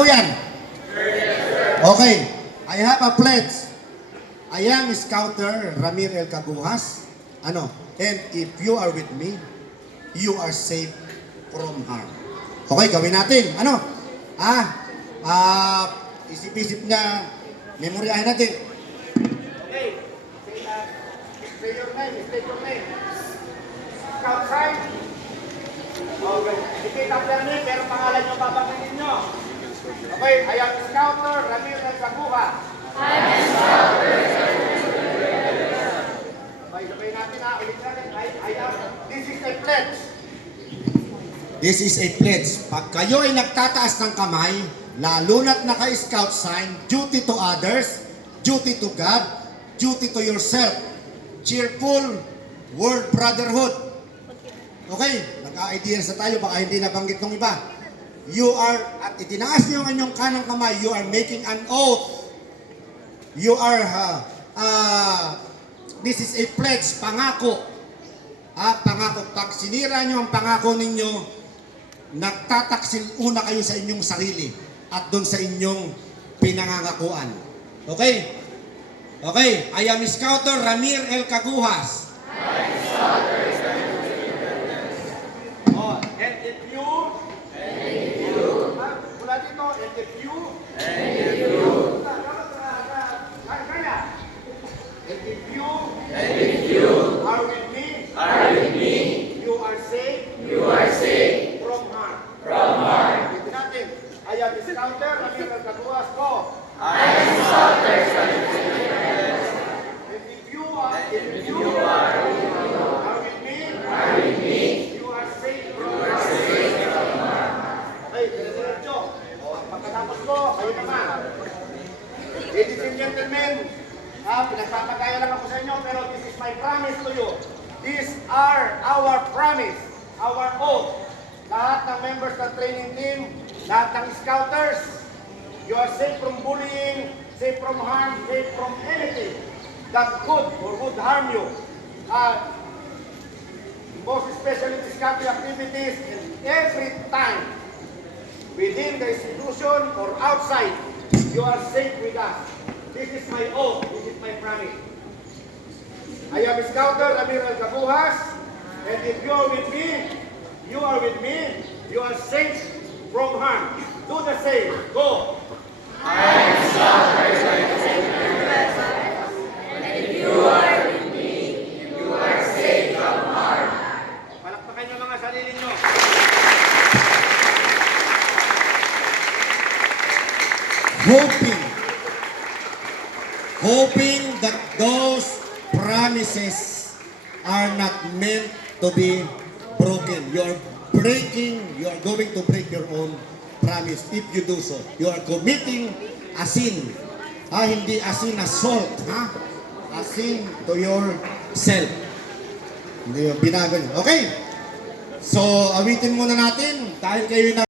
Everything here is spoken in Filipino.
Po yan. Okay. I have a pledge. I am Scouter Ramir El Cagujas. Ano? And if you are with me, you are safe from harm. Okay, gawin natin. Ano? Isip-isip na, memoryahin natin. Okay. Say your name. State your name. Scout sign. Okay. Repeat after me, pero pangalan nyo babanginin nyo. Okay, I am Scouter Ramir El Cagujas. I am Scouter Ramir El Cagujas. Okay, sabihin natin ulit natin. This is a pledge. This is a pledge. Pag kayo ay nagtataas ng kamay, lalo na't naka-scout sign, duty to others, duty to God, duty to yourself, cheerful, world brotherhood. Okay, nag-a-ideas na tayo, baka hindi nabanggit ng iba. You are, at itinaas niyo ang inyong kanang kamay, you are making an oath. You are, this is a pledge, pangako. Pangako, pag sinira niyo ang pangako ninyo, nagtataksil una kayo sa inyong sarili at doon sa inyong pinangangakuan. Okay? Okay, I am Scouter Ramir El Cagujas. I am Scouter Ramir El Cagujas. Oh, and if you, mula dito, and if you, and if you are with me, you are safe, from harm. Ito natin, I am Scouter Ramir El Cagujas ko. I am Scouter Ramir El Cagujas. And if you are with me, you are safe from harm. Okay, diretso. Pagkatapos ko, kayo naman. Ladies and gentlemen, pinagpapagaya lang ako sa inyo, pero this is my promise to you. These are our promise, our oath. Lahat ng members ng training team, lahat ng scouters, you are safe from bullying, safe from harm, safe from anything that could or would harm you. Most especially the scouting activities, and every time, within the institution or outside, you are safe with us. This is my oath, this is my promise. I am Scouter Ramir El Cagujas, and if you are with me, you are safe from harm. Do the same. Go. I am Scouter Ramir El Cagujas, and if you are with me, you are safe from harm. Palakpakan niyo mga sarili niyo. Hoping that those promises are not meant to be broken. You are going to break your own promise if you do so. You are committing a sin. Hindi a sin, a salt. A sin to yourself. Hindi yung binago niyo. Okay? So, awitin muna natin dahil kayo na